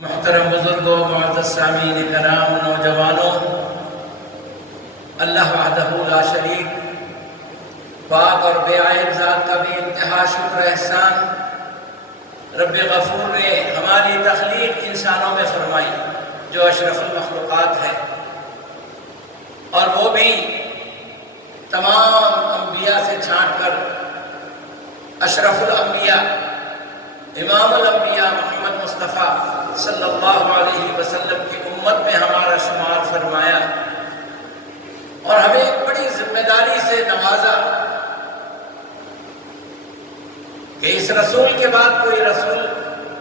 محترم بزرگوں، معزز سامعین کرام، نوجوانوں، اللہ وحدہ لا شریک پاک اور بے عیب ذات کا بھی انتہا شکر احسان رب غفور نے ہماری تخلیق انسانوں میں فرمائی جو اشرف المخلوقات ہے، اور وہ بھی تمام انبیاء سے چھانٹ کر اشرف الانبیاء امام الانبیاء محمد مصطفیٰ صلی اللہ علیہ وسلم کی امت میں ہمارا شمار فرمایا، اور ہمیں ایک بڑی ذمہ داری سے نوازا کہ اس رسول کے بعد کوئی رسول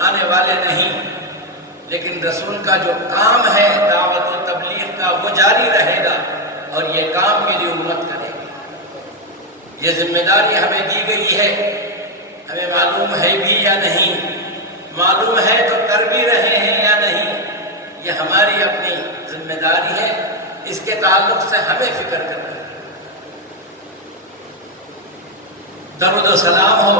آنے والے نہیں، لیکن رسول کا جو کام ہے دعوت و تبلیغ کا وہ جاری رہے گا، اور یہ کام میری امت کرے گی۔ یہ ذمہ داری ہمیں دی گئی ہے، ہمیں معلوم ہے بھی یا نہیں، معلوم ہے تو کر بھی رہے ہیں یا نہیں، یہ ہماری اپنی ذمہ داری ہے، اس کے تعلق سے ہمیں فکر کرنا ہے۔ درود و سلام ہو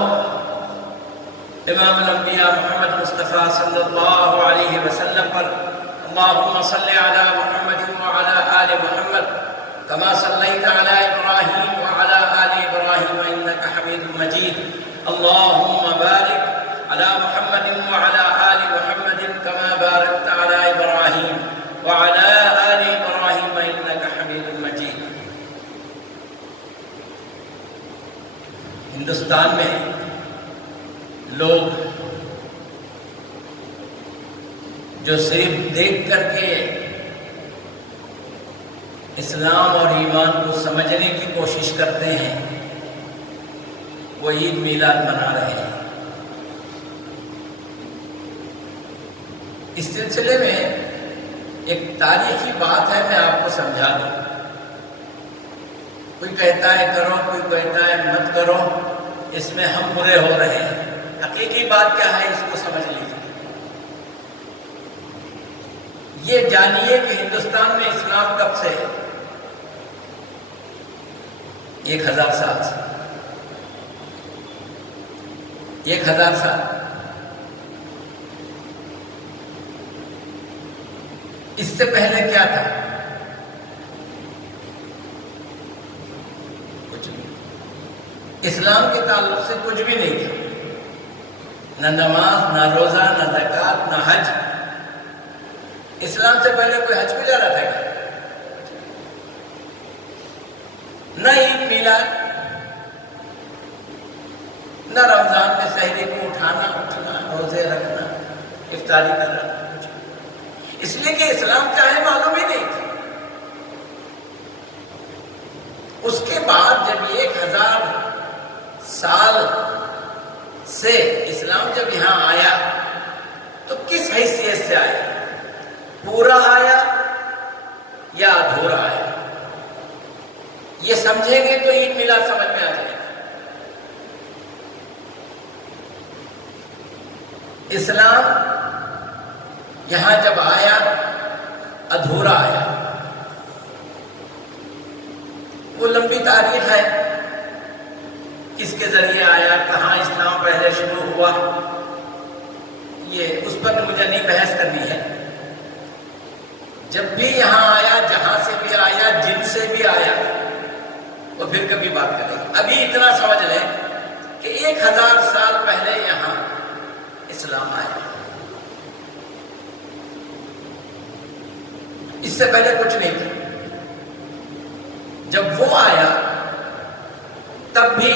امام الانبیاء محمد مصطفیٰ صلی اللہ علیہ وسلم پر۔ اللہم صلی علی محمد وعلی آل محمد کما صلیت علی ابراہیم وعلی آل ابراہیم انک حمید مجید۔ اللہم بارک علی محمد وعلی آل محمد کما بارکت علی ابراہیم وعلی آل ابراہیم انک حمید مجید۔ ہندوستان میں لوگ جو صرف دیکھ کر کے اسلام اور ایمان کو سمجھنے کی کوشش کرتے ہیں، وہ عید میلاد منا رہے ہیں۔ اس سلسلے میں ایک تاریخی بات ہے، میں آپ کو سمجھا دوں۔ کوئی کہتا ہے کرو، کوئی کہتا ہے مت کرو، اس میں ہم برے ہو رہے ہیں۔ حقیقی بات کیا ہے اس کو سمجھ لیجیے۔ یہ جانیے کہ ہندوستان میں اسلام کب سے ہے؟ 1000 سال سے۔ 1000 سال۔ اس سے پہلے کیا تھا؟ کچھ نہیں۔ اسلام کے تعلق سے کچھ بھی نہیں تھا، نہ نماز، نہ روزہ، نہ زکوٰۃ، نہ حج۔ اسلام سے پہلے کوئی حج کو جا رہا تھا کیا؟ نہ عید میلاد، نہ رمضان میں سحری کو اٹھنا، روزے رکھنا، افطاری کرنا، اس لیے کہ اسلام کیا ہے معلوم ہی نہیں تھا۔ اس کے بعد جب 1000 سال سے اسلام جب یہاں آیا تو کس حیثیت سے آیا؟ پورا آیا یا ادھورا آیا؟ یہ سمجھیں گے تو عید میلاد سمجھ میں آ جائے گا۔ اسلام یہاں جب آیا ادھورا آیا، وہ لمبی تاریخ ہے، کس کے ذریعے آیا، کہاں اسلام پہلے شروع ہوا، یہ اس پر مجھے نہیں بحث کرنی ہے۔ جب بھی یہاں آیا، جہاں سے بھی آیا، جن سے بھی آیا، وہ پھر کبھی بات کریں گے۔ ابھی اتنا سمجھ لیں کہ 1000 سال پہلے یہاں اسلام آیا، اس سے پہلے کچھ نہیں تھا۔ جب وہ آیا تب بھی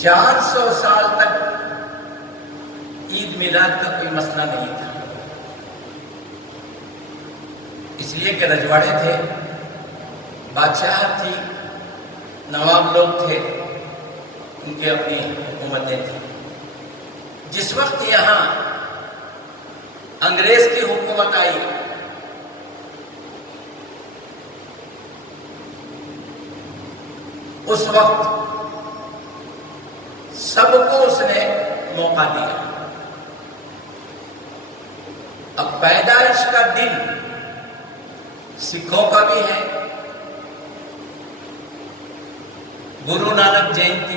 ,400 سال تک عید میلاد کا کوئی مسئلہ نہیں تھا، اس لیے کہ رجواڑے تھے، بادشاہت تھی، نواب لوگ تھے، ان کی اپنی حکومتیں تھیں۔ جس وقت یہاں انگریز کی حکومت آئی، اس وقت سب کو اس نے موقع دیا۔ اب پیدائش کا دن سکھوں کا بھی ہے، گرو نانک جینتی،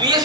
20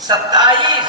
27।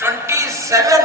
27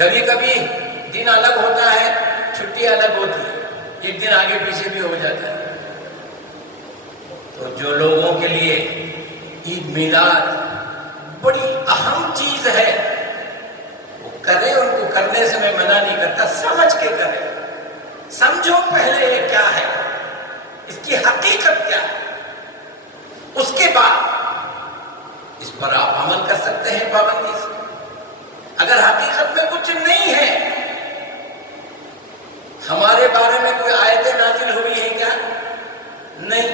کبھی کبھی دن الگ ہوتا ہے، چھٹی الگ ہوتی ہے، ایک دن آگے پیچھے بھی ہو جاتا ہے۔ تو جو لوگوں کے لیے عید میلاد بڑی اہم چیز ہے وہ کرے، ان کو کرنے سے میں منع نہیں کرتا، سمجھ کے کرے، سمجھو پہلے یہ کیا ہے، اس کی حقیقت کیا ہے، اس کے بعد اس پر آپ عمل کر سکتے ہیں پابندی سے۔ اگر حقیقت میں کچھ نہیں ہے، ہمارے بارے میں کوئی آیتیں نازل ہوئی ہیں کیا؟ نہیں۔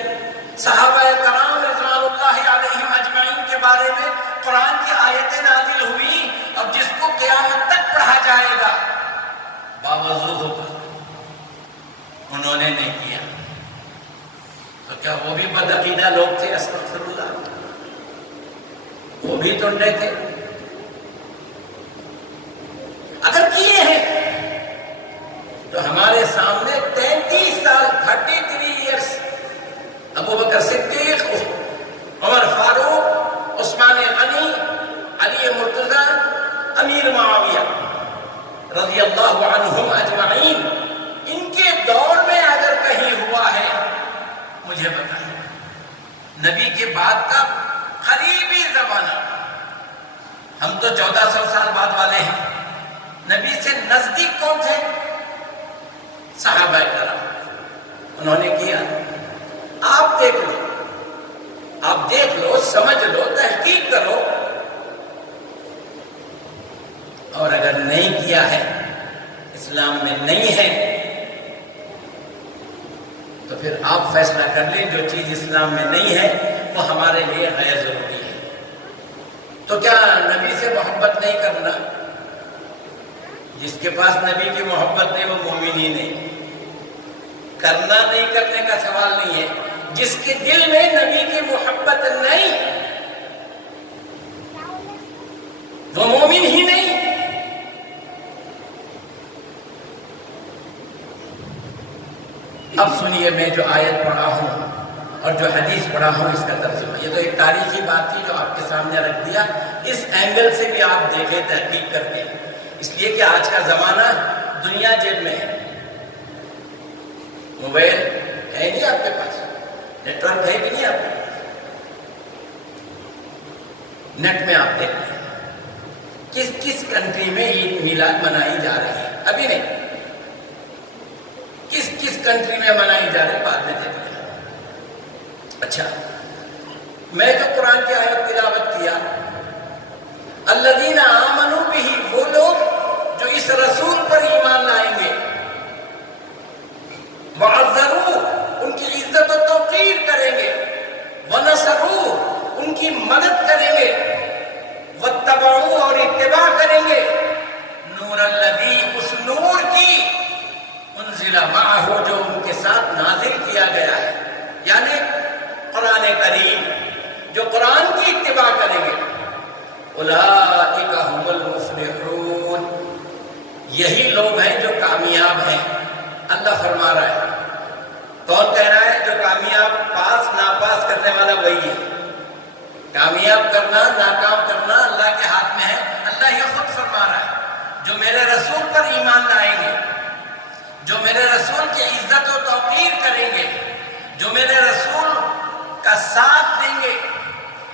صحابہ کرام رضوان اللہ علیہم اجمعین کے بارے میں قرآن کی آیتیں نازل ہوئی، اور جس کو قیامت تک پڑھا جائے گا باوضو ہوگا، انہوں نے نہیں کیا تو کیا وہ بھی بدعقیدہ لوگ تھے؟ استغفر اللہ، وہ بھی ٹنڈے تھے؟ اگر کیے ہیں تو ہمارے سامنے 33 سال 33 ایئرس ابو بکر صدیق، عمر فاروق، عثمان غنی، علی مرتضی، امیر معاویہ رضی اللہ عنہم اجمعین، ان کے دور میں اگر کہیں ہوا ہے مجھے بتائیں۔ نبی کے بعد کا قریبی زمانہ، ہم تو 1400 سال بعد والے ہیں، نبی سے نزدیک کون تھے؟ صحابہ کرام، انہوں نے کیا۔ آپ دیکھ لو، آپ دیکھ لو، سمجھ لو، تحقیق کرو، اور اگر نہیں کیا ہے، اسلام میں نہیں ہے، تو پھر آپ فیصلہ کر لیں جو چیز اسلام میں نہیں ہے وہ ہمارے لیے غیر ضروری ہے۔ تو کیا نبی سے محبت نہیں کرنا؟ جس کے پاس نبی کی محبت نہیں وہ مومن ہی نہیں۔ کرنا نہیں کرنے کا سوال نہیں ہے، جس کے دل میں نبی کی محبت نہیں وہ مومن ہی نہیں۔ اب سنیے، میں جو آیت پڑھا ہوں اور جو حدیث پڑھا ہوں اس کا ترجمہ، یہ تو ایک تاریخی بات تھی جو آپ کے سامنے رکھ دیا، اس اینگل سے بھی آپ دیکھیں تحقیق کر کے، اس لیے کہ آج کا زمانہ دنیا جیب میں ہے، موبائل ہے نہیں آپ کے پاس، نیٹ ورک ہے بھی نہیں آپ کے پاس، نیٹ میں آپ دیکھ لیں کس کس کنٹری میں عید میلاد منائی جا رہی ہے، ابھی نہیں، کس کس کنٹری میں منائی جا رہی ہے بعد میں دیکھ لیں۔ اچھا، میں جو قرآن کی آیت تلاوت کیا، الذین آمنوا بہ، وہ لوگ جو اس رسول پر ایمان لائیں گے، وعزروہ، ان کی عزت و توقیر کریں گے، ونصروہ، ان کی مدد کریں گے، واتبعوہ، اور اتباع کریں گے، نور الذی، اس نور کی، انزل معہ، جو ان کے ساتھ نازل کیا گیا ہے، یعنی قرآن کریم، جو قرآن کی اتباع کریں گے، اولئک ھم المفلحون، یہی لوگ ہیں جو کامیاب ہیں۔ اللہ فرما رہا ہے، کون کہہ رہا ہے؟ جو کامیاب، پاس ناپاس کرنے والا وہی ہے۔ کامیاب کرنا، ناکام کرنا اللہ کے ہاتھ میں ہے۔ اللہ یہ خود فرما رہا ہے، جو میرے رسول پر ایمان لائیں گے، جو میرے رسول کی عزت و توقیر کریں گے، جو میرے رسول کا ساتھ دیں گے،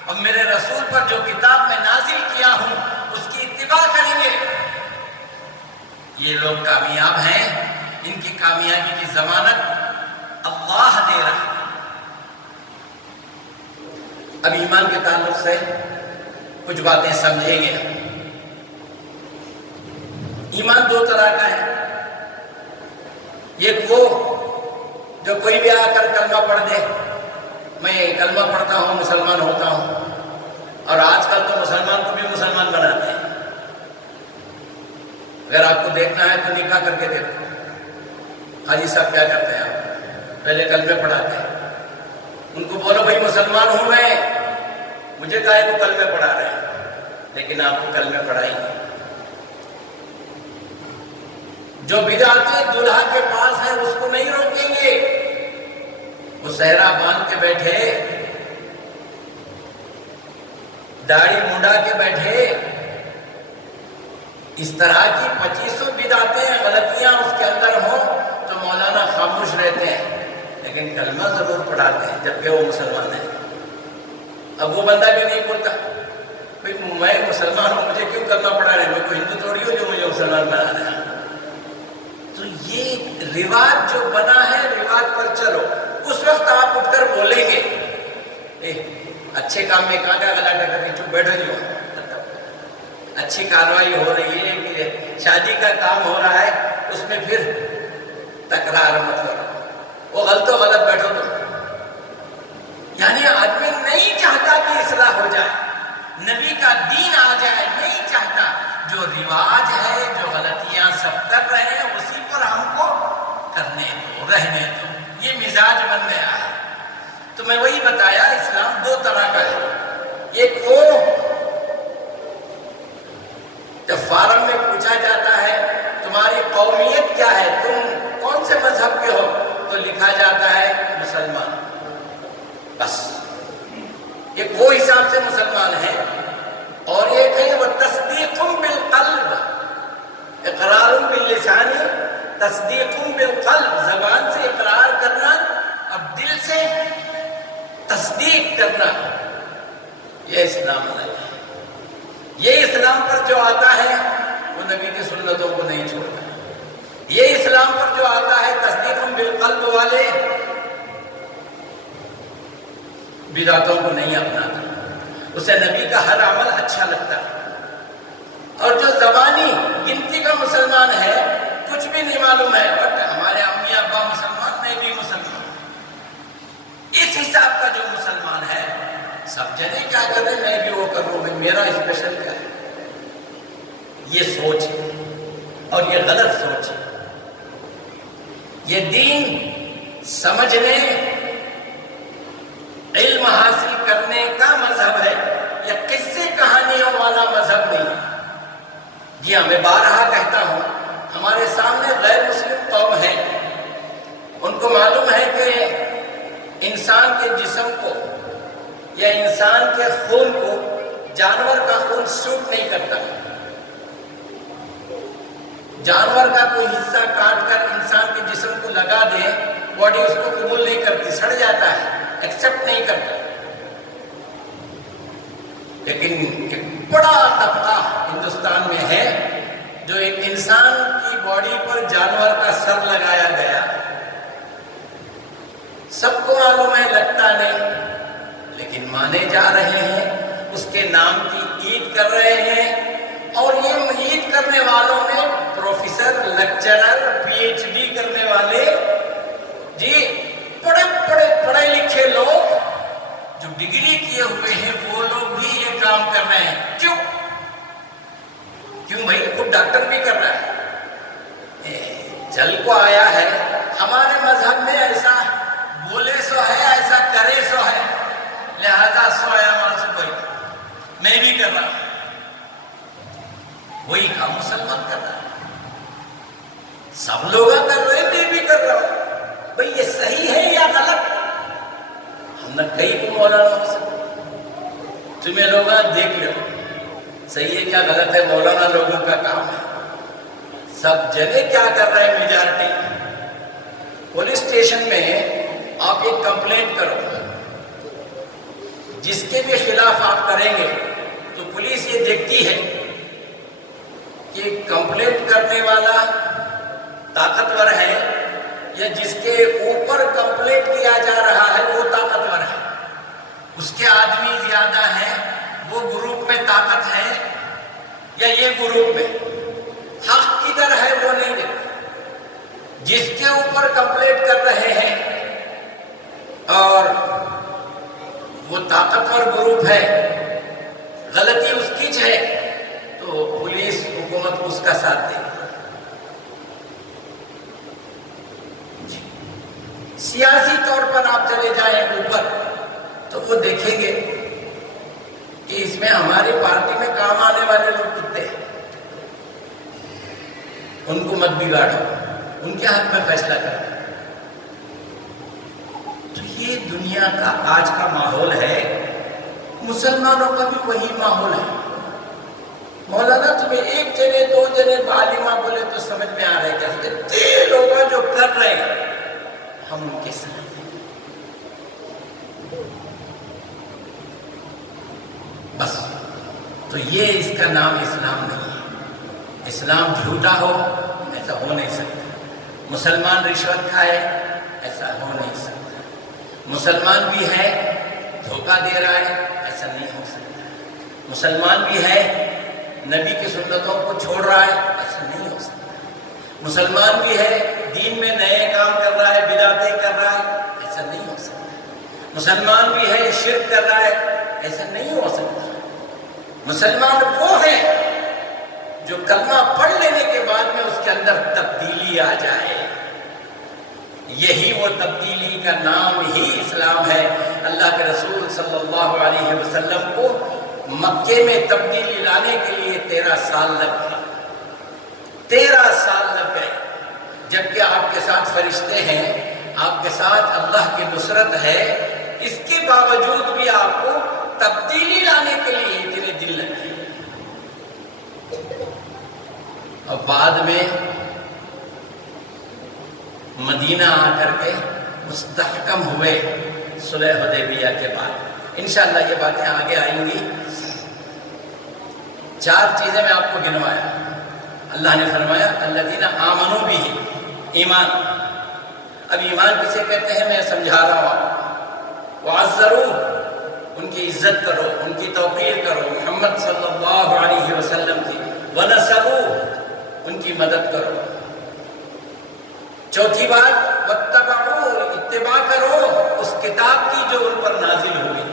اور میرے رسول پر جو کتاب میں نازل کیا ہوں اس کی اتباع کریں گے، یہ لوگ کامیاب ہیں۔ ان کی کامیابی کی ضمانت اللہ دے رہا ہے۔ اب ایمان کے تعلق سے کچھ باتیں سمجھیں گے۔ ایمان دو طرح کا ہے، ایک وہ جو کوئی بھی آ کر کلمہ پڑھ دے، میں کلمہ پڑھتا ہوں مسلمان ہوتا ہوں، اور آج کل تو مسلمان کو بھی مسلمان بناتے ہیں۔ اگر آپ کو دیکھنا ہے تو نکاح کر کے دیکھو، حاجی صاحب کیا کرتے ہیں، آپ پہلے کلمے پڑھاتے ہیں، ان کو بولو بھائی مسلمان ہوں میں، مجھے کہے کو کلمے پڑھا رہے ہیں، لیکن آپ کو کلمے پڑھائیں گے۔ جو بدعتیں دلہا کے پاس ہیں اس کو نہیں روکیں گے، وہ صحرا باندھ کے بیٹھے، داڑھی منڈا کے بیٹھے، اس طرح کی 2500 بدعتیں غلطیاں اس کے اندر ہوں تو مولانا خاموش رہتے ہیں، لیکن کلمہ ضرور پڑھاتے ہیں جبکہ وہ مسلمان ہیں۔ اب وہ بندہ بھی نہیں بولتا بھائی میں مسلمان ہوں، مجھے کیوں کرنا پڑا ہے، میں کوئی ہندو تھوڑی ہوں جو مجھے مسلمان بنا رہا ہے۔ تو یہ رواج جو بنا ہے، رواج پر چلو۔ اس وقت آپ اٹھ کر بولیں گے اچھے کام میں کہاں کا غلط کر کے چپ بیٹھو جو اچھی کارروائی ہو رہی ہے کہ شادی کا کام ہو رہا ہے، اس میں پھر تکرار مت کرو، وہ غلط و غلط بیٹھو تم۔ یعنی آدمی نہیں چاہتا کہ اصلاح ہو جائے، نبی کا دین آ جائے، نہیں چاہتا۔ جو رواج ہے، جو غلطیاں سب کر رہے ہیں، اسی پر ہم کو کرنے دو، رہنے دو، یہ مزاج بن گیا ہے۔ تو میں وہی بتایا اسلام دو طرح کا ہے۔ ایک وہ جب فارم میں پوچھا جاتا ہے تمہاری قومیت کیا ہے، تم کون سے مذہب کے ہو، تو لکھا جاتا ہے مسلمان، بس ایک وہ حساب سے مسلمان ہے۔ اور ایک ہے وہ تصدیق بالقلب، اقرار باللسان، تصدیق بالقلب، زبان سے اقرار کرنا، اب دل سے تصدیق کرنا، یہ اسلام ہے۔ یہ اسلام پر جو آتا ہے وہ نبی کی سنتوں کو نہیں چھوڑتا۔ یہ اسلام پر جو آتا ہے تصدیق بالقلب والے بدعتوں کو نہیں اپناتا، اسے نبی کا ہر عمل اچھا لگتا ہے۔ اور جو زبانی گنتی کا مسلمان ہے، کچھ بھی نہیں معلوم ہے، بٹ ہمارے امی ابا مسلمان، میں بھی مسلمان، اس حساب کا جو مسلمان ہے، سب جنے کیا کر رہے میں بھی وہ کروں، میرا اسپیشل کیا ہے، یہ سوچ ہے اور یہ غلط سوچ ہے۔ یہ دین سمجھنے، علم حاصل کرنے کا مذہب ہے، یہ قصے کہانیوں والا مذہب نہیں ہے۔ جی ہاں، میں بارہا کہتا ہوں، ہمارے سامنے غیر مسلم قوم ہے، ان کو معلوم ہے کہ انسان کے جسم کو یا انسان کے خون کو جانور کا خون سوٹ نہیں کرتا۔ جانور کا کوئی حصہ کاٹ کر انسان کے جسم کو لگا دے، باڈی اس کو قبول نہیں کرتی، سڑ جاتا ہے، ایکسپٹ نہیں کرتا۔ لیکن ایک بڑا طبقہ ہندوستان میں ہے جو ایک انسان کی باڈی پر جانور کا سر لگایا گیا، سب کو معلوم ہے، لگتا نہیں، لیکن مانے جا رہے ہیں، اس کے نام کی عید کر رہے ہیں۔ اور یہ عید کرنے والوں میں professor, lecturer, P H D کرنے والے، جی پڑھے لکھے لوگ جو ڈگری کیے ہوئے ہیں، وہ لوگ بھی یہ کام کر رہے ہیں۔ کیوں بھائی، خود ڈاکٹر بھی کر رہا ہے، جل کو آیا ہے۔ ہمارے مذہب میں ایسا بولے سو ہے، ایسا کرے سو ہے، لہذا سویا مانسو بھائی میں بھی کر رہا ہوں، وہی کام مسلمان کر رہا ہے، سب لوگ کر رہے ہیں، میں بھی کر رہا ہوں۔ بھائی یہ صحیح ہے یا غلط؟ ہم نے کئی کو مولانا ہو سکتا، تمہیں لوگ دیکھ لو صحیح ہے کیا غلط ہے، مولانا لوگوں کا کام ہے۔ سب جگہ کیا کر رہے ہیں میجارٹی؟ پولیس اسٹیشن میں آپ ایک کمپلینٹ کرو، جس کے بھی خلاف آپ کریں گے تو پولیس یہ دیکھتی ہے کہ کمپلینٹ کرنے والا طاقتور ہے یا جس کے اوپر کمپلینٹ کیا جا رہا ہے وہ طاقتور ہے، اس کے آدمی زیادہ ہیں، وہ گروپ میں طاقت ہے یا یہ گروپ میں، حق کدھر ہے وہ نہیں دیکھتا۔ جس کے اوپر کمپلینٹ کر رہے ہیں اور وہ طاقتور گروپ ہے، غلطی اس کی ہے، تو پولیس حکومت اس کا ساتھ دے۔ سیاسی طور پر آپ چلے جائیں اوپر تو وہ دیکھیں گے کہ اس میں ہماری پارٹی میں کام آنے والے لوگ کتنے ہیں، ان کو مت بگاڑو، ان کے حق میں فیصلہ کرو۔ تو یہ دنیا کا آج کا ماحول ہے، مسلمانوں کا بھی وہی ماحول ہے۔ مولانا تمہیں ایک جنے دو جنے عالمہ بولے تو سمجھ میں آ رہا ہے کیا؟ اتنے لوگ جو کر رہے ہیں ہم ان کے ساتھ ہیں، بس۔ تو یہ اس کا نام اسلام نہیں ہے۔ اسلام جھوٹا ہو ایسا ہو نہیں سکتا، مسلمان رشوت کھائے ایسا ہو نہیں سکتا، مسلمان بھی ہے دھوکہ دے رہا ہے ایسا نہیں ہو سکتا، مسلمان بھی ہے نبی کی سنتوں کو چھوڑ رہا ہے ایسا نہیں ہو سکتا، مسلمان بھی ہے دین میں نئے کام کر رہا ہے بدعتیں کر رہا ہے ایسا نہیں ہو سکتا، مسلمان بھی ہے شرک کر رہا ہے ایسا نہیں ہو سکتا۔ مسلمان وہ ہے جو کلمہ پڑھ لینے کے بعد میں اس کے اندر تبدیلی آ جائے، یہی وہ تبدیلی کا نام ہی اسلام ہے۔ اللہ کے رسول صلی اللہ علیہ وسلم کو مکے میں تبدیلی لانے کے لیے 13 سال لگ گئے، 13 سال لگ گئے، جبکہ آپ کے ساتھ فرشتے ہیں، آپ کے ساتھ اللہ کی نصرت ہے، اس کے باوجود بھی آپ کو تبدیلی لانے کے لیے اتنے دن لگے۔ اور بعد میں مدینہ آ کر کے مستحکم ہوئے صلح حدیبیہ کے بعد۔ انشاءاللہ یہ باتیں آگے آئیں گی۔ 4 چیزیں میں آپ کو گنوایا۔ اللہ نے فرمایا الذین آمنوا بہ، ایمان۔ اب ایمان کسے کہتے ہیں میں سمجھا رہا ہوں۔ وعزروہ، ان کی عزت کرو، ان کی توقیر کرو، محمد صلی اللہ علیہ وسلم کی۔ ونصروہ، ان کی مدد کرو۔ چوتھی بات واتبعوا، اتباع کرو اس کتاب کی جو ان پر نازل ہوئی۔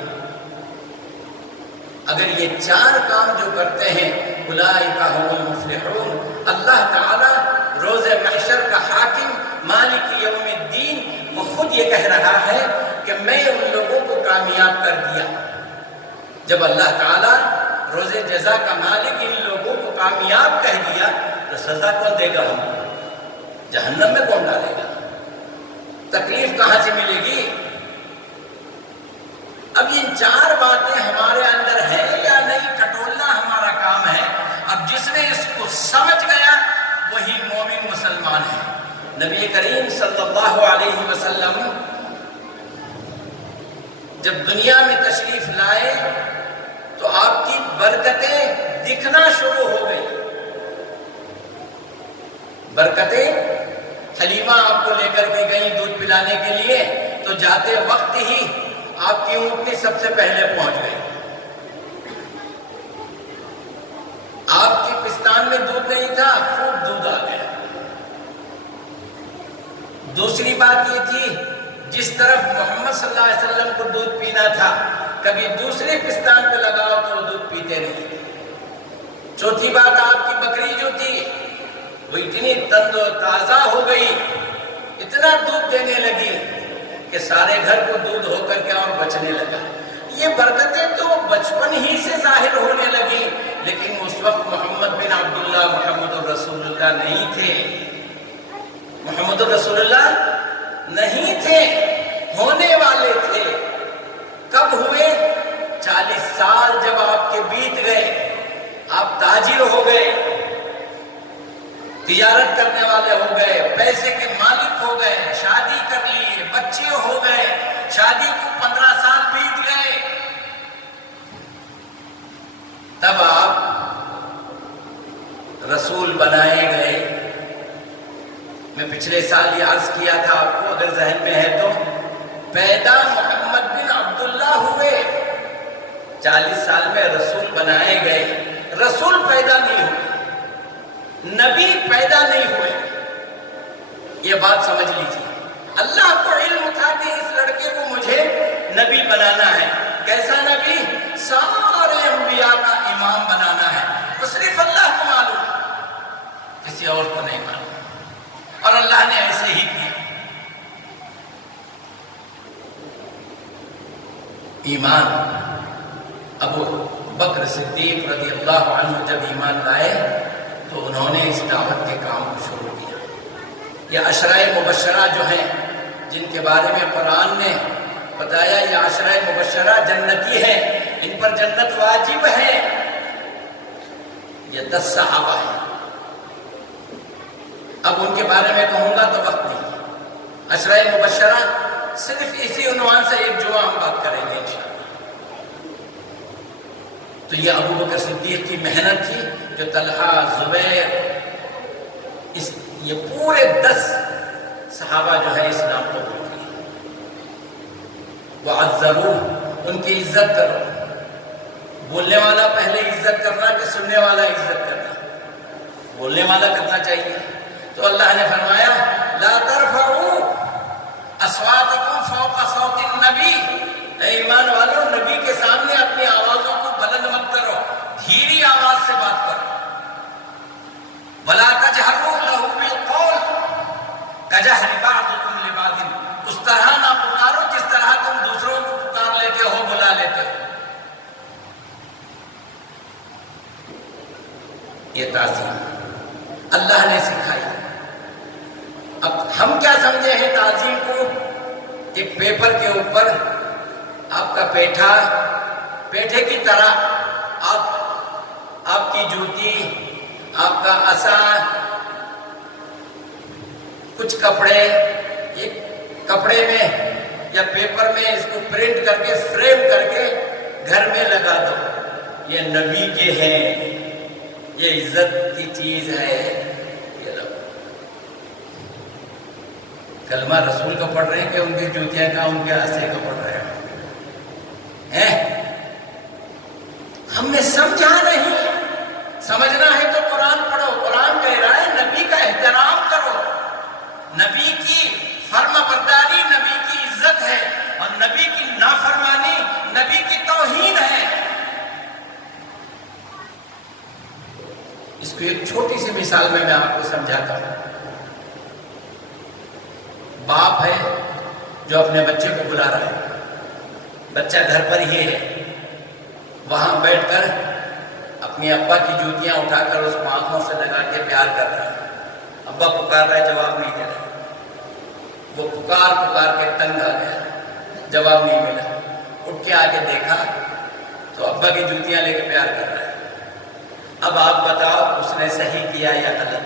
اگر یہ 4 کام جو کرتے ہیں اولئک هم المفلحون، اللہ تعالی روز محشر کا حاکم مالک یوم الدین وہ خود یہ کہہ رہا ہے کہ میں ان لوگوں کو کامیاب کر دیا۔ جب اللہ تعالی روز جزا کا مالک ان لوگوں کو کامیاب کہہ دیا تو سزا کون دے گا؟ ہم جہنم میں کون ڈالے گا؟ تکلیف کہاں سے ملے گی؟ اب یہ 4 باتیں ہمارے اندر ہیں یا نہیں ٹٹولنا ہمارا کام ہے۔ اب جس نے اس کو سمجھ گیا وہی مومن مسلمان ہے۔ نبی کریم صلی اللہ علیہ وسلم جب دنیا میں تشریف لائے تو آپ کی برکتیں دکھنا شروع ہو گئی۔ برکتیں حلیمہ آپ کو لے کر کے گئی دودھ پلانے کے لیے، تو جاتے وقت ہی آپ کی اونٹنی سب سے پہلے پہنچ گئی۔ آپ کے پستان میں دودھ نہیں تھا، خوب دودھ آ گیا۔ دوسری بات یہ تھی جس طرف محمد صلی اللہ علیہ وسلم کو دودھ پینا تھا کبھی دوسرے پستان پہ لگاؤ تو وہ دودھ پیتے نہیں تھے۔ چوتھی بات آپ کی بکری جو تھی وہ اتنی تند و تازہ ہو گئی، اتنا دودھ دینے لگی کہ سارے گھر کو دودھ ہو کر کے اور بچنے لگا۔ یہ برکتیں تو بچپن ہی سے ظاہر ہونے لگی، لیکن اس وقت محمد بن عبداللہ محمد الرسول اللہ نہیں تھے۔ محمد الرسول اللہ نہیں تھے، ہونے والے تھے۔ کب ہوئے؟ 40 سال جب آپ کے بیت گئے، آپ تاجر ہو گئے، تجارت کرنے والے ہو گئے، پیسے کے مالک ہو گئے، شادی کر لی، بچے ہو گئے، شادی کو 15 سال بیت گئے، تب آپ رسول بنائے گئے۔ میں پچھلے سال یہ عرض کیا تھا آپ کو، اگر ذہن میں ہے تو، پیدا محمد بن عبداللہ ہوئے، 40 سال میں رسول بنائے گئے۔ رسول پیدا نہیں ہوئے، نبی پیدا نہیں ہوئے، یہ بات سمجھ لیجیے۔ اللہ کو علم تھا کہ اس لڑکے کو مجھے نبی بنانا ہے۔ کیسا نبی؟ سارے انبیاء کا امام بنانا ہے۔ تو صرف اللہ کو معلوم، کسی اور کو نہیں معلوم، اور اللہ نے ایسے ہی کیا۔ ایمان، ابو بکر صدیق رضی اللہ عنہ جب ایمان لائے تو انہوں نے اس دعوت کے کام کو شروع کیا۔ یہ عشرۂ مبشرہ جو ہیں جن کے بارے میں قرآن نے بتایا یہ عشرۂ مبشرہ جنتی ہیں، ان پر جنت واجب ہے، یہ 10 صحابہ ہیں. اب ان کے بارے میں کہوں گا تو وقت نہیں. عشرہ مبشرہ صرف اسی عنوان سے ایک جمعہ ہم بات کریں گے انشاءاللہ. تو یہ ابو بکر صدیق کی محنت تھی جو طلحہ، زبیر، یہ پورے 10 صحابہ جو ہے اسلام کو قبول کیے. وَعَزَّرُوهُ، ان کی عزت کرو. بولنے والا پہلے عزت کرنا کہ سننے والا عزت کرنا؟ بولنے والا کرنا چاہیے. تو اللہ نے فرمایا لا ترفعوا اصواتکم فوق صوت النبی، اے ایمان والو نبی کے سامنے اپنی آوازوں کو بلند مت کرو، دھیری آواز سے بات کرو. ولا تجہروا لہ بالقول کجہر بعضکم لبعض، اس طرح نہ پکارو جس طرح تم دوسروں کو پکار لیتے ہو، بلا لیتے ہو. یہ تعظیم اللہ نے سکھائی. اب ہم کیا سمجھے ہیں تعظیم کو؟ ایک پیپر کے اوپر آپ کا پیٹھے کی طرح آپ کی جوتی، آپ کا عصا، کچھ کپڑے، ایک کپڑے میں یا پیپر میں اس کو پرنٹ کر کے فریم کر کے گھر میں لگا دو. یہ نبی کے ہیں، یہ عزت کی چیز ہے. یہ لو کلمہ رسول کا پڑھ رہے ہیں کہ ان کی جوتیاں کا، ان کے عصے کا پڑھ رہے ہیں؟ ہم نے سمجھا نہیں. سمجھنا ہے تو قرآن پڑھو. قرآن کہہ رہا ہے نبی کا احترام کرو، نبی کی فرما برداری نبی کی عزت ہے، اور نبی کی نافرمانی نبی کی توہین ہے. اس کو ایک چھوٹی سی مثال میں آپ کو سمجھاتا ہوں. باپ ہے جو اپنے بچے کو بلا رہا ہے، بچہ گھر پر ہی ہے، وہاں بیٹھ کر اپنی ابا کی جوتیاں اٹھا کر اس کو آنکھوں سے لگا کے پیار کر رہا ہے. ابا پکار رہا ہے، جواب نہیں دے رہا. وہ پکار کے تنگ آ گیا، جواب نہیں ملا. اٹھ کے آگے دیکھا تو ابا کی جوتیاں لے کے پیار کر رہا ہے. اب آپ بتاؤ اس نے صحیح کیا یا غلط؟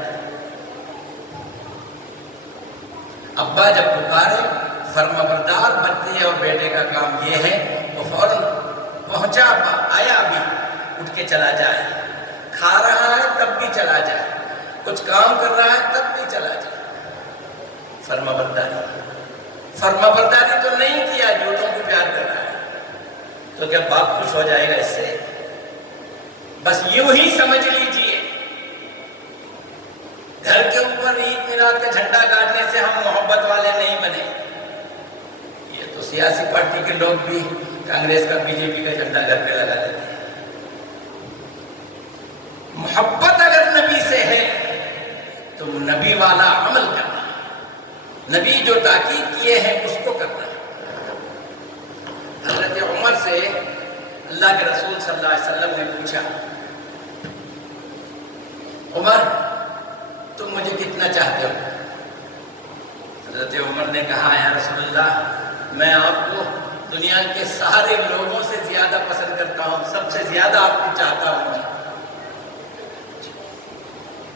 ابا جب پکارے، فرما بردار بچے اور بیٹے کا کام یہ ہے وہ فوراً پہنچا، آیا بھی اٹھ کے چلا جائے. کھا رہا ہے تب بھی چلا جائے، کچھ کام کر رہا ہے تب بھی چلا جائے. فرما برداری تو نہیں کیا، جوتوں کو پیار کر رہا ہے. تو کیا باپ خوش ہو جائے گا اس سے؟ بس یوں ہی سمجھ لیجئے گھر کے اوپر عید میلاد کا جھنڈا گاڑنے سے ہم محبت والے نہیں بنے. یہ تو سیاسی پارٹی کے لوگ بھی کانگریس کا، بی جے پی کا جھنڈا گھر پہ لگا دیتے ہیں. محبت اگر نبی سے ہے تو نبی والا عمل کرنا ہے، نبی جو تاکید کیے ہیں اس کو کرنا ہے. حضرت عمر سے اللہ کے رسول صلی اللہ علیہ وسلم نے پوچھا، عمر تم مجھے کتنا چاہتے ہو؟ حضرت عمر نے کہا یا رسول اللہ میں آپ کو دنیا کے سارے لوگوں سے زیادہ پسند کرتا ہوں، سب سے زیادہ آپ کو چاہتا ہوں.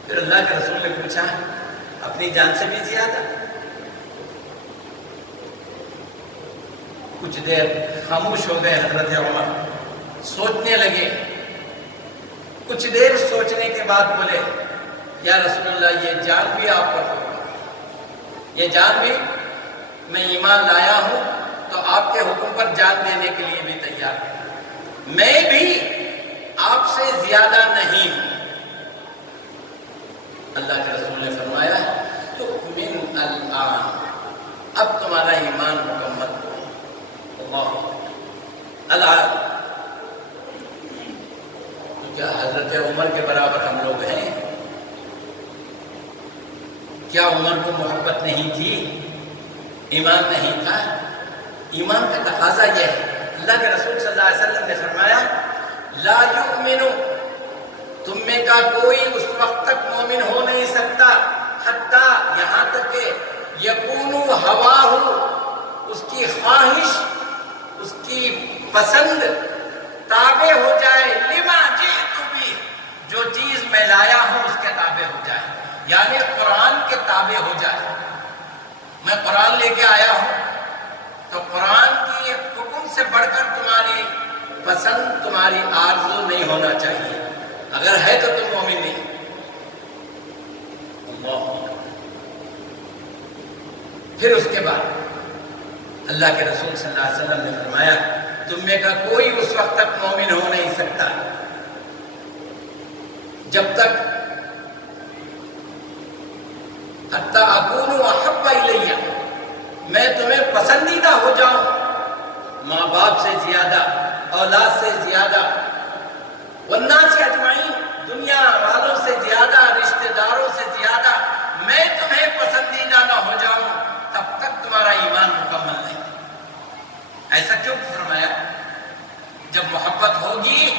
پھر اللہ کے رسول نے پوچھا اپنی جان سے بھی زیادہ؟ کچھ دیر خاموش ہو گئے حضرت عمر، سوچنے لگے. کچھ دیر سوچنے کے بعد بولے یا رسول اللہ یہ جان بھی آپ کا ہوگا، یہ جان بھی میں ایمان لایا ہوں تو آپ کے حکم پر جان دینے کے لیے بھی تیار ہوں، میں بھی آپ سے زیادہ نہیں ہوں. اللہ کے رسول نے فرمایا تؤمن الآن، اب تمہارا ایمان مکمل ہو. اللہ تو کیا حضرت عمر کے برابر ہم لوگ ہیں؟ کیا عمر کو محبت نہیں تھی؟ ایمان نہیں تھا؟ ایمان کا تقاضا یہ ہے. اللہ کے رسول صلی اللہ علیہ وسلم نے فرمایا لا یؤمن، تم میں کا کوئی اس وقت تک مومن ہو نہیں سکتا حتیٰ یہاں تک کہ یکون ہواہ، اس کی خواہش، اس کی پسند تابع ہو جائے لما جئت بھی، جو چیز میں لایا ہوں اس کے تابع ہو جائے، یعنی قرآن کے تابع ہو جائے۔ میں قرآن لے کے آیا ہوں تو قرآن کی حکم سے بڑھ کر تمہاری پسند، تمہاری آرزو نہیں ہونا چاہیے، اگر ہے تو تم مومن نہیں۔ پھر اس کے بعد اللہ کے رسول صلی اللہ علیہ وسلم نے فرمایا تم میں کا کوئی اس وقت تک مومن ہو نہیں سکتا جب تک حتی اکون احب الیہ، میں تمہیں پسندیدہ ہو جاؤں، ماں باپ سے زیادہ، اولاد سے زیادہ، والناس اجمعین، دنیا والوں سے زیادہ، رشتہ داروں سے زیادہ میں تمہیں پسندیدہ نہ ہو جاؤں تب تک تمہارا ایمان مکمل نہیں۔ ایسا کیوں فرمایا؟ جب محبت ہوگی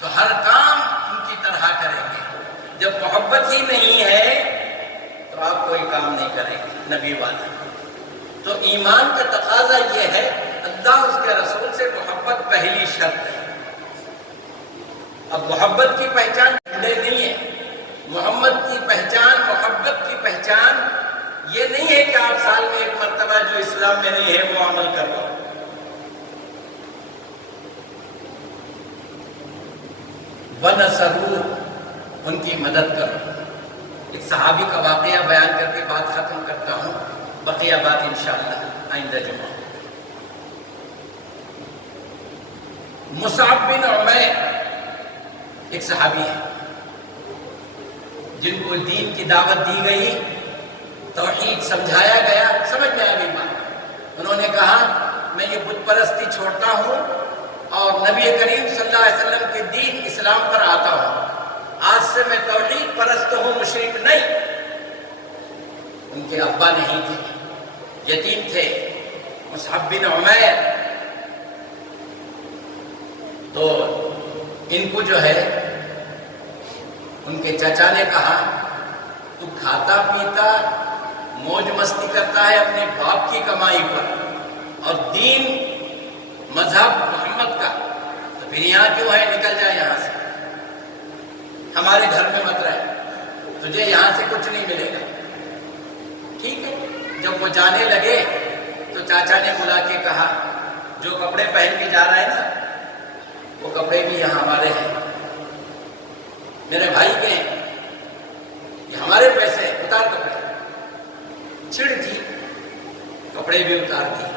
تو ہر کام ان کی طرح کریں گے، جب محبت ہی نہیں ہے تو آپ کوئی کام نہیں کریں گے نبی والا۔ تو ایمان کا تقاضا یہ ہے، اللہ اس کے رسول سے محبت پہلی شرط ہے۔ اب محبت کی پہچان جھنڈے نہیں ہے، محمد کی پہچان، محبت کی پہچان یہ نہیں ہے کہ آپ سال میں ایک مرتبہ جو اسلام میں نہیں ہے وہ عمل کر لو۔ وَنَصَرُوا، ان کی مدد کرو۔ ایک صحابی کا واقعہ بیان کر کے بات ختم کرتا ہوں، بقیہ بات انشاءاللہ آئندہ جمعہ۔ مصعب بن عمیر ایک صحابی ہے جن کو دین کی دعوت دی گئی، توحید سمجھایا گیا، سمجھ میں آ گئی بات۔ انہوں نے کہا میں یہ بت پرستی چھوڑتا ہوں اور نبی کریم صلی اللہ علیہ وسلم کے دین اسلام پر آتا ہوں، آج سے میں توحید پرست ہوں، مشرک نہیں۔ ان کے ابا نہیں تھے، یتیم تھے، مصعب بن عمیر۔ تو ان کو جو ہے ان کے چچا نے کہا تو کھاتا پیتا موج مستی کرتا ہے اپنے باپ کی کمائی پر، اور دین مذہب محمد کا، تو پھر یہاں کیوں ہے؟ نکل جائے یہاں سے، ہمارے گھر میں مت رہے، تجھے یہاں سے کچھ نہیں ملے گا۔ ٹھیک ہے، جب وہ جانے لگے تو چاچا نے بلا کے کہا جو کپڑے پہن کے جا رہے ہیں نا وہ کپڑے بھی یہاں ہمارے ہیں، میرے بھائی کے ہیں، یہ ہمارے پیسے، اتار کپڑے۔ چھڑ تھی، کپڑے بھی اتار دیے،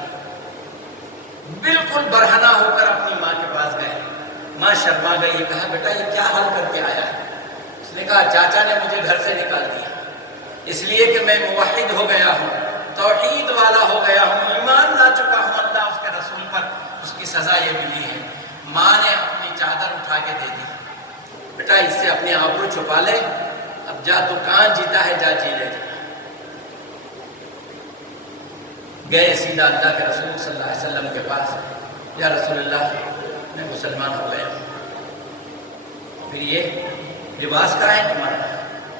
بالکل برہنہ ہو کر اپنی ماں کے پاس گئے۔ ماں شرما گئی، یہ کہا بیٹا یہ کیا حال کر کے آیا ہے؟ اس نے کہا چاچا نے مجھے گھر سے نکال دیا اس لیے کہ میں موحد ہو گیا ہوں، توحید والا ہو گیا ہوں، ایمان لا چکا ہوں اللہ اس کے رسول پر، اس کی سزا یہ ملی ہے۔ ماں نے اپنی چادر اٹھا کے دے دی، بیٹا اس سے اپنے آبرو چھپا لے، اب جا دکان جیتا ہے جا جی لے جا۔ گئے سیدھا اللہ کے رسول صلی اللہ علیہ وسلم کے پاس، یا رسول اللہ میں مسلمان ہو گیا ہوں، پھر یہ لباس کہاں ہے تمہارا؟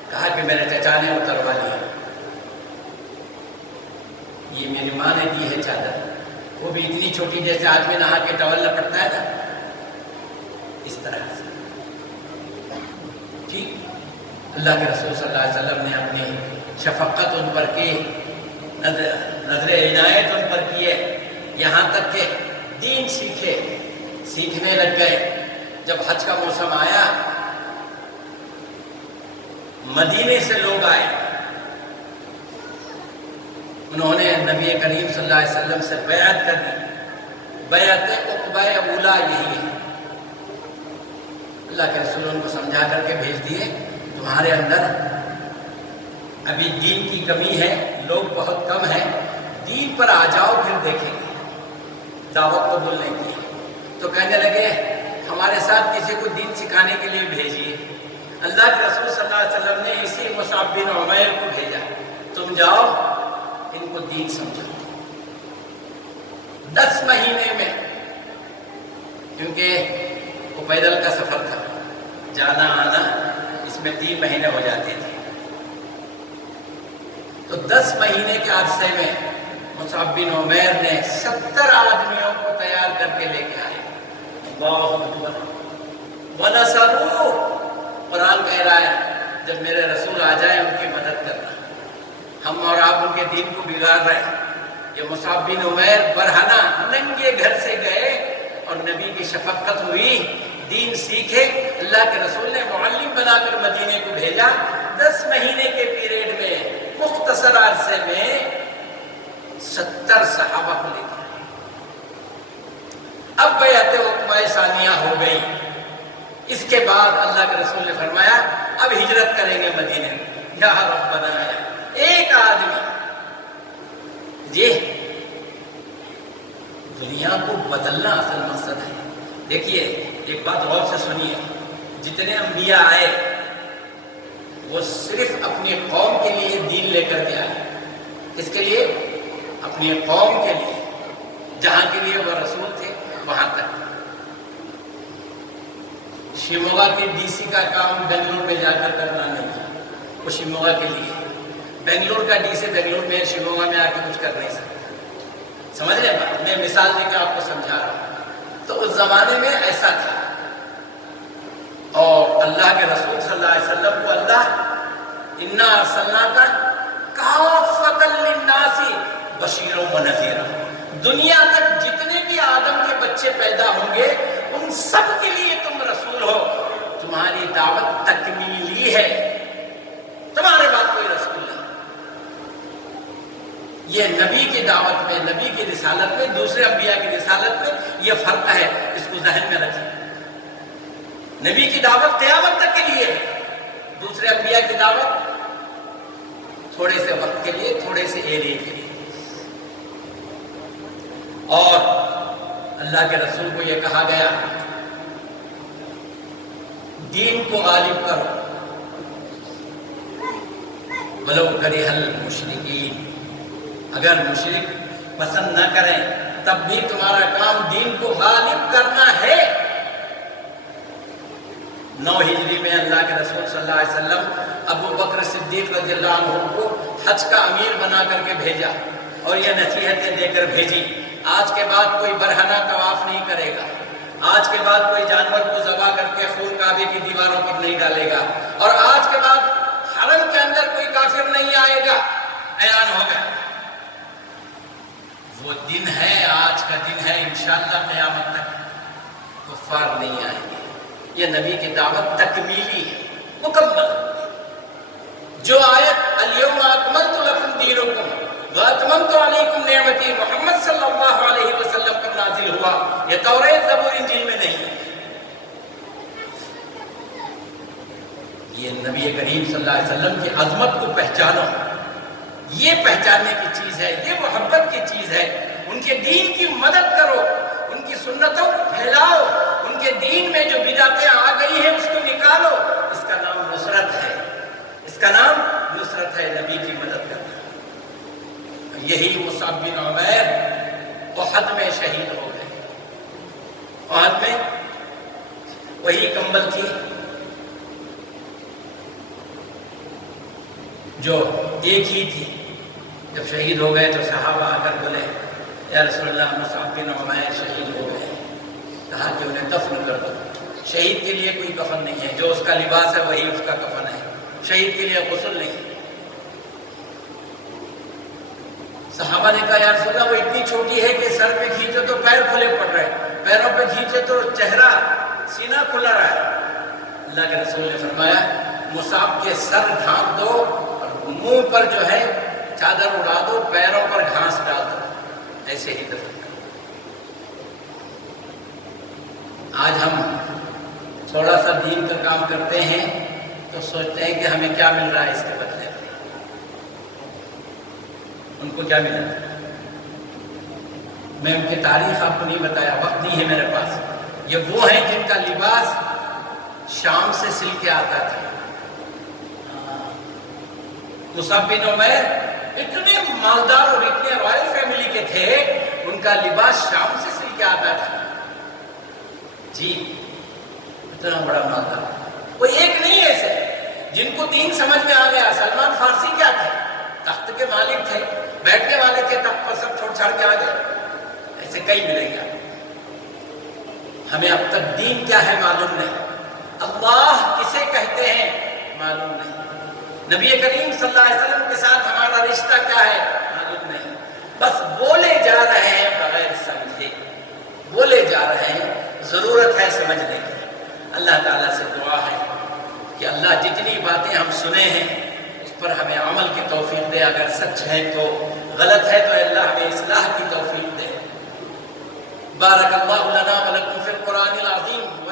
کہا کہ میرے چچا نے اتروا لیا، یہ میری ماں نے دی ہے چادر، وہ بھی اتنی چھوٹی جیسے آدمی نہا کے ٹاول لپٹتا ہے نا، اس طرح سے۔ ٹھیک، اللہ کے رسول صلی اللہ علیہ وسلم نے اپنی شفقت ان پر کی، نظر عنایت ان پر کیے، یہاں تک کہ دین سیکھنے لگ گئے۔ جب حج کا موسم آیا، مدینے سے لوگ آئے، انہوں نے نبی کریم صلی اللہ علیہ وسلم سے بیعت کر دی۔ بیعت عقبہ اولیٰ یہی ہے، اللہ کے رسول ان کو سمجھا کر کے بھیج دیے تمہارے اندر ابھی دین کی کمی ہے، لوگ بہت کم ہیں، دین پر آ جاؤ پھر دیکھیں گے۔ دعوت قبول نہیں کی تو کہنے لگے ہمارے ساتھ کسی کو دین سکھانے کے لیے بھیجیے۔ اللہ کے رسول صلی اللہ علیہ وسلم نے اسی مصعب بن عمیر کو بھیجا، تم جاؤ ان کو دین سمجھاؤ۔ 10 مہینے میں، کیونکہ وہ پیدل کا سفر تھا، جانا آنا اس میں 3 مہینے ہو جاتے تھے، تو 10 مہینے کے عرصے میں مصعب بن عمیر نے 70 آدمیوں کو تیار کر کے لے کے آئے۔ اللہ اکبر۔ وَنَصَرُوا، قرآن کہہ رہا ہے جب میرے رسول آ جائیں ان کی مدد کرنا. ہم اور آپ ان کے دین کو بگاڑ رہے ہیں. یہ مصعب بن عمیر برہنہ ننگے گھر سے گئے اور نبی کی شفقت ہوئی، دین سیکھے. اللہ کے رسول نے معلم بنا کر مدینے کو بھیجا. 10 مہینے کے پیریڈ میں مختصر عرصے میں 70 صحابہ کو لے کر اب بیعت عقبہ ثانیہ ہو گئی. اس کے بعد اللہ کے رسول نے فرمایا اب ہجرت کریں گے مدینے میں. یا رب بنایا ایک آدمی یہ دنیا کو بدلنا اصل مقصد ہے. دیکھیے ایک بات غور سے سنیے، جتنے انبیاء آئے وہ صرف اپنی قوم کے لیے دین لے کر کے آئے. کس کے لیے؟ اپنی قوم کے لیے. جہاں کے لیے وہ رسول تھے وہاں تک. شیموگا کی ڈی سی کا کام بنگلور میں جا کر کرنا نہیں ہے، وہ شیموگا کے لیے. بنگلور کا ڈی سی بنگلور میں شیموگا میں آ کے کچھ کر نہیں سکتا. سمجھ رہے ہیں؟ میں مثال دے کے آپ کو سمجھا رہا ہوں. تو اس زمانے میں ایسا تھا. اور اللہ کے رسول صلی اللہ علیہ وسلم کو اللہ انا ارسلناک کافۃ للناس بشیرا ونذیرا، دنیا تک جتنے بھی آدم کے بچے پیدا ہوں گے ان سب کے لیے تم رسول ہو. تمہاری دعوت تکمیلی ہے، تمہارے بعد کوئی رسول نہیں. یہ نبی کی دعوت میں، نبی کی رسالت میں، دوسرے انبیاء کی رسالت میں یہ فرق ہے. اس کو ذہن میں رکھیں. نبی کی دعوت قیامت تک کے لیے ہے، دوسرے انبیاء کی دعوت تھوڑے سے وقت کے لیے، تھوڑے سے ایریے کے لیے. اور اللہ کے رسول کو یہ کہا گیا دین کو غالب کرو ولو کرہ المشرکین. اگر مشرک پسند نہ کریں تب بھی تمہارا کام دین کو غالب کرنا ہے. 9 ہجری میں اللہ کے رسول صلی اللہ علیہ وسلم ابو بکر صدیق رضی اللہ عنہ کو حج کا امیر بنا کر کے بھیجا اور یہ نصیحتیں دے کر بھیجی. آج کے بعد کوئی برہنہ طواف نہیں کرے گا، آج کے بعد کوئی جانور کو ذبح کر کے خون کعبے کی دیواروں پر نہیں ڈالے گا، اور آج کے بعد حرم کے اندر کوئی کافر نہیں آئے گا. اعلان ہو گیا. وہ دن ہے، آج کا دن ہے، انشاءاللہ قیامت تک کفار نہیں آئیں گے. یہ نبی کی دعوت تکمیلی ہے، مکمل. جو آیت الیوم اکملت لکم دینکم واتممت علیکم نعمتی محمد صلی اللہ علیہ وسلم پر نازل ہوا، یہ توریت زبور انجیل میں نہیں ہے. یہ نبی کریم صلی اللہ علیہ وسلم کی عظمت کو پہچانو. یہ پہچاننے کی چیز ہے، یہ محبت کی چیز ہے. ان کے دین کی مدد کرو، ان کی سنتوں کو پھیلاؤ، ان کے دین میں جو بدعتیں آ گئی ہیں اس کو نکالو. اس کا نام نصرت ہے، اس کا نام نصرت ہے، نبی کی مدد کرنا. یہی مصعب بن عمیر احد میں شہید ہو گئے. احد میں وہی کمبل تھی جو ایک ہی تھی. جب شہید ہو گئے تو صحابہ آ کر بولے یا رسول اللہ مصعب بن عمیر شہید ہو گئے. کہا کہ انہیں دفن کر دو. شہید کے لیے کوئی کفن نہیں ہے، جو اس کا لباس ہے وہی اس کا کفن ہے. شہید کے لیے غسل نہیں. صحابہ نے کہا یا رسول اللہ وہ اتنی چھوٹی ہے کہ سر پہ کھینچو تو پیر کھلے پڑ رہے، پیروں پہ کھینچے تو چہرہ سینہ کھلا رہا ہے. اللہ کے رسول نے فرمایا مصعب کے سر ڈھانپ دو اور منہ پر جو ہے چادر اڑا دو، پیروں پر گھاس ڈال دو، ایسے ہی دفن کرو. آج ہم تھوڑا سا دین کا کام کرتے ہیں تو سوچتے ہیں کہ ہمیں کیا مل رہا ہے اس کے بدلے. ان کو کیا ملا؟ میں ان کی تاریخ آپ کو نہیں بتایا، وقت نہیں ہے میرے پاس. یہ وہ ہیں جن کا لباس شام سے سل کے آتا تھا. مصعب بن عمیر اتنے مالدار اور اتنے رائل فیملی کے تھے، ان کا لباس شام سے سل کے آتا تھا. جی اتنا بڑا مالدار. وہ ایک نہیں ایسے جن کو دین سمجھ میں آ گیا. سلمان فارسی کیا تھے؟ تخت کے مالک تھے، بیٹھنے والے تھے تخت پر، سب چھوڑ چھاڑ کے آ گئے. ایسے کئی ملیں گے. ہمیں اب تک دین کیا ہے معلوم نہیں. اللہ کسے کہتے معلوم نہیں. نبی کریم صلی اللہ علیہ وسلم کے ساتھ ہمارا رشتہ کیا ہے معلوم نہیں. بس بولے جا رہے ہیں بغیر سمجھے، بولے جا رہے ہیں. ضرورت ہے سمجھنے کی. اللہ تعالیٰ سے دعا ہے کہ اللہ جتنی باتیں ہم سنے ہیں اس پر ہمیں عمل کی توفیق دے. اگر سچ ہے تو، غلط ہے تو اللہ ہمیں اصلاح کی توفیق دے. بارک اللہ لنا ولکم فی القرآن العظیم.